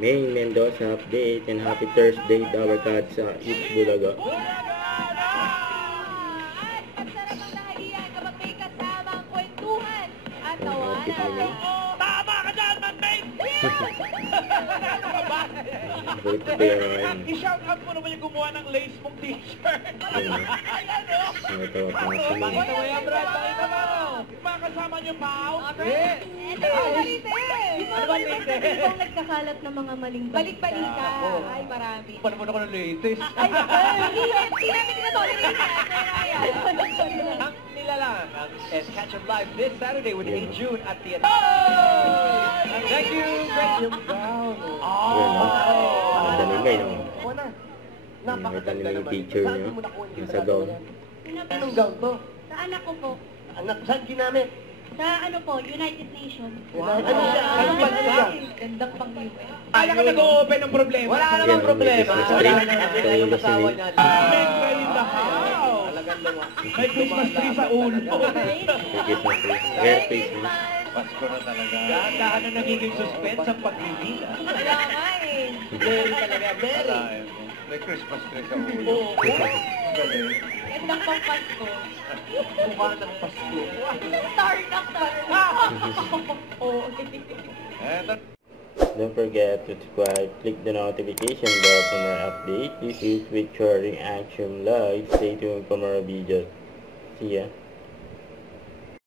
May Mendoza update and happy Thursday daw agad sa Eat Bulaga. Outfit ni May. Tama ka dyan, man-mate! Balik ko kaya ngayon. I-shout out mo naman yung gumawa ng lace mong t-shirt. Natawa pa nga si May. Pakita mo yan, Brad. Pakita mo. Mga kasama niyo, Pao? Ito yung Marites! Ano ba, Marites? Yung nagkakalat ng mga maling Balik-balita. Oo. Ay, marami. Paano mo na ko ng latest? Hindi namin tinatolerate yan. Ang nilalang is Catch 'em Live this Saturday with 8 June at the Thank you, Greg Brown. Ang dami May, no? Wala. Napakaganda yung picture niya. Nasa gown. Anong gown to? Sa anak ko po. Anak, saan ginamit? Sa ano po, United Nations. Ano siya? Ano ba siya? Gandang pang-UN. Kaya ka nag-o-open ng problema. Wala Yan, namang problema. may Christmas Wala tree. na. Ito yung si May. May in the house. May Christmas tree sa ulo. May Christmas tree. Merry Christmas. Pasko na talaga. Dahan na nagiging suspense ang pag-reveal. Kaya nga eh. Mary talaga. Mary. May Christmas tree sa ulo. Gandang pang-Pasko. Mukha ng Pasko. Star na star. Oo. Don't forget to subscribe, click the notification bell for more updates. This is Victoria Action Live. Stay tuned for more videos. See ya.